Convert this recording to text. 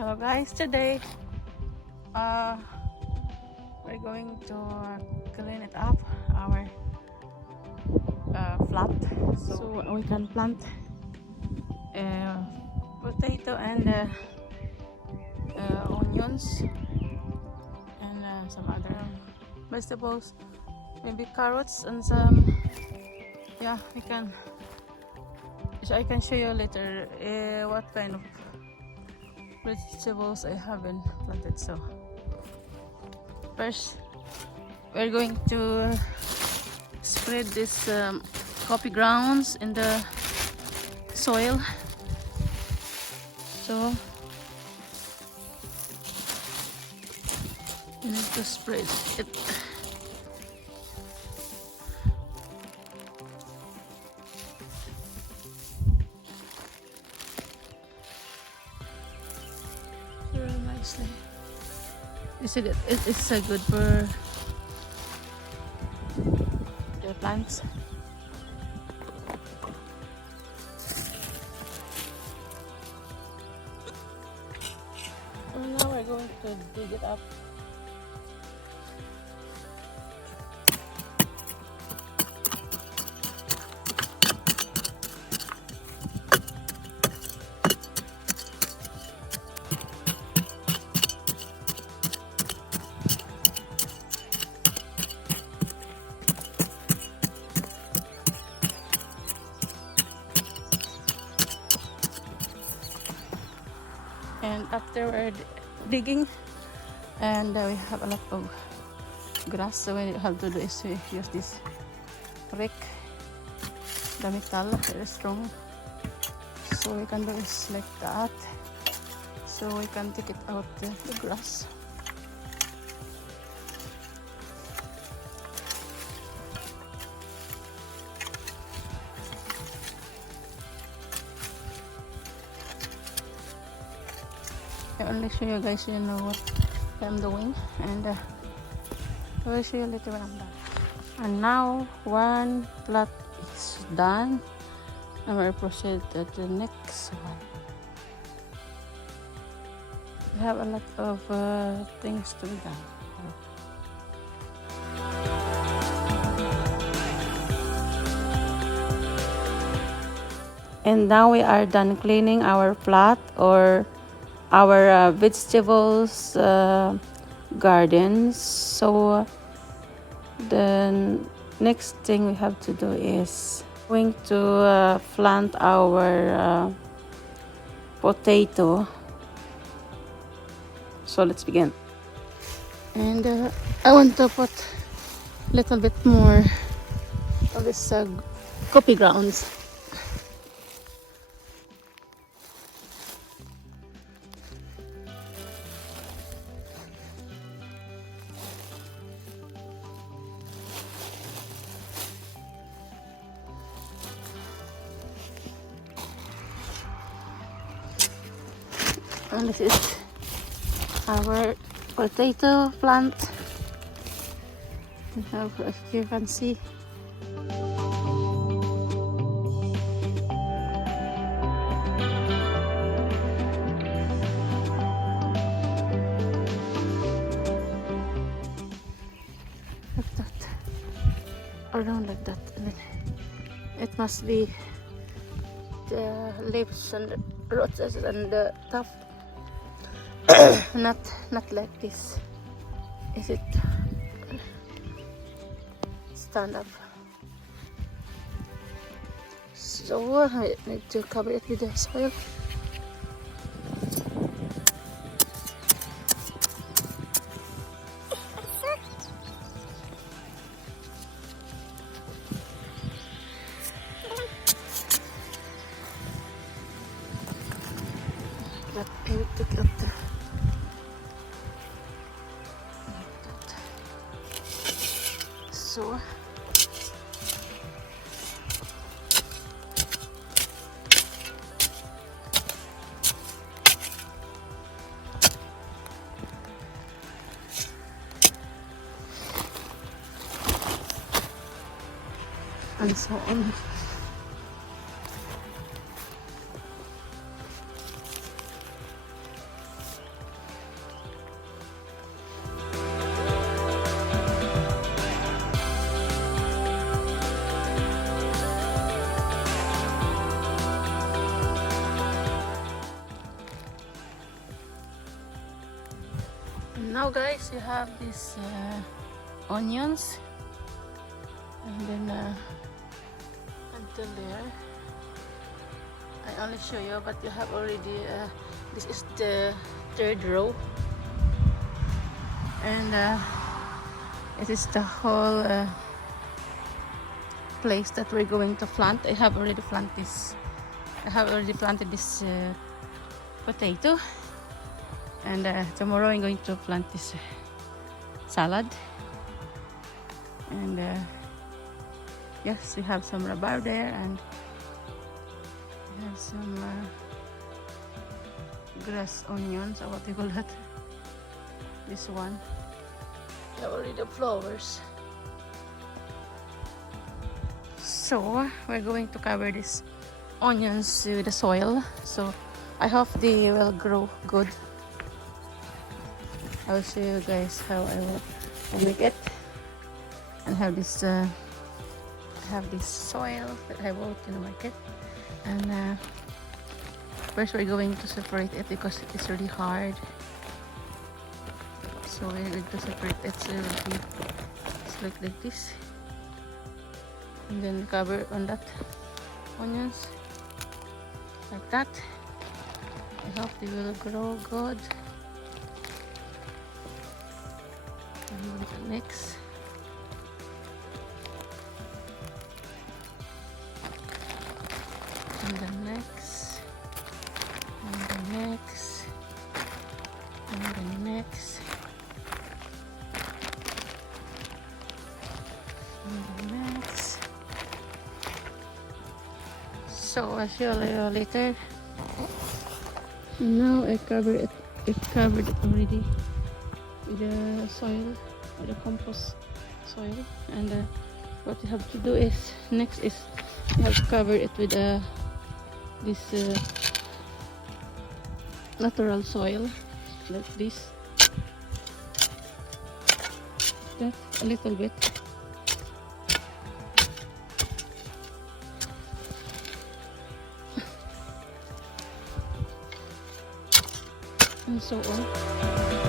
Hello guys, today we're going to clean it up, our flat, so we can plant potato and onions and some other vegetables, maybe carrots and some, yeah, we can, so I can show you later what kind of vegetables I haven't planted. So first we're going to spread this coffee grounds in the soil. So you need to spread it. Very nicely. You see that it's good for the plants. And now we're going to dig it up. And after we're digging, and we have a lot of grass, so what we have to do is we use this rake, the metal, very strong, so we can do is like that, so we can take it out the grass. I only show you guys, you know what I'm doing, and I will show you later when I'm done. And now one plot is done, and we'll proceed to the next one. We have a lot of things to be done. And now we are done cleaning our plot or our vegetables gardens. So the next thing we have to do is going to plant our potato. So let's begin. And I want to put a little bit more of this coffee grounds. And this is our potato plant. As you can see, like that, around like that, and then it must be the leaves and the roots and the top. not like this. Is it stand up? So I need to cover it with the soil. That I will take out the so and so on. And now guys, you have these onions, and then until there, I only show you, but you have already this is the third row, and it is the whole place that we're going to plant. I have already planted this. I have already planted this potato, and tomorrow I'm going to plant this salad. And yes, we have some rhubarb there, and we have some grass onions, or what do you call that? This one. We have already the flowers. So we're going to cover these onions with the soil. So I hope they will grow good. I will show you guys how I will make it. And have this soil that I bought in the market. And first we're going to separate it because it is really hard. So we're going to separate it so it will be like this. And then cover on that onions like that. I hope they will grow good. And the next. And the next. And the next. And the next. And the next. So I'll show you later. Now I covered it. It covered it already with the soil, with the compost soil. And what you have to do is next is you have to cover it with this natural soil like this. That a little bit. And so on.